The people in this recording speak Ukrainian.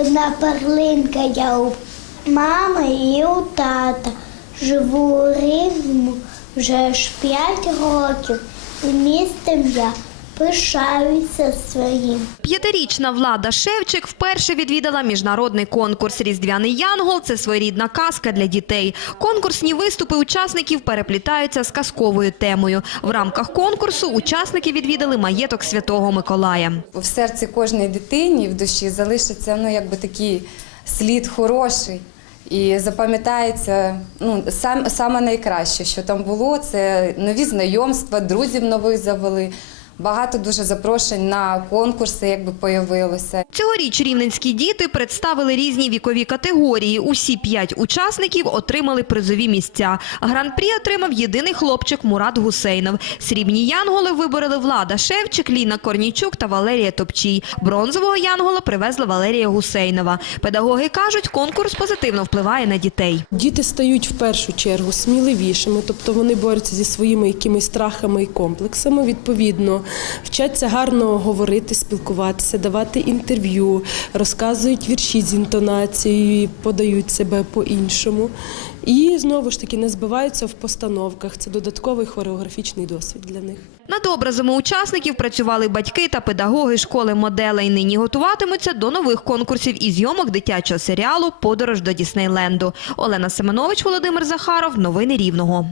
Одна перлинка я у мами і у тата. Живу у Рівному вже ж п'ять років. І містом я пишаюся своїм. П'ятирічна Влада Шевчик вперше відвідала міжнародний конкурс Різдвяний Янгол. Це своєрідна казка для дітей. Конкурсні виступи учасників переплітаються з казковою темою. В рамках конкурсу учасники відвідали маєток Святого Миколая. в серці кожної дитині в душі залишиться ну, якби такий слід хороший. І запам'ятається ну, сам, саме найкраще, що там було, це нові знайомства, друзів нових завели. Багато дуже запрошень на конкурси, якби появилося. Цьогоріч рівненські діти представили різні вікові категорії. Усі п'ять учасників отримали призові місця. Гран-прі отримав єдиний хлопчик Мурат Гусейнов. Срібні янголи вибороли Влада Шевчик, Ліна Корнійчук та Валерія Топчій. Бронзового янгола привезла Валерія Гусейнова. Педагоги кажуть, конкурс позитивно впливає на дітей. Діти стають в першу чергу сміливішими, тобто вони борються зі своїми якимись страхами і комплексами. Відповідно, вчаться гарно говорити, спілкуватися, давати інтерв'ю, розказують вірші з інтонацією, подають себе по-іншому. І знову ж таки не збиваються в постановках. Це додатковий хореографічний досвід для них. Над образами учасників працювали батьки та педагоги школи моделей. Нині готуватимуться до нових конкурсів і зйомок дитячого серіалу Подорож до Діснейленду. Олена Семенович, Володимир Захаров. Новини Рівного.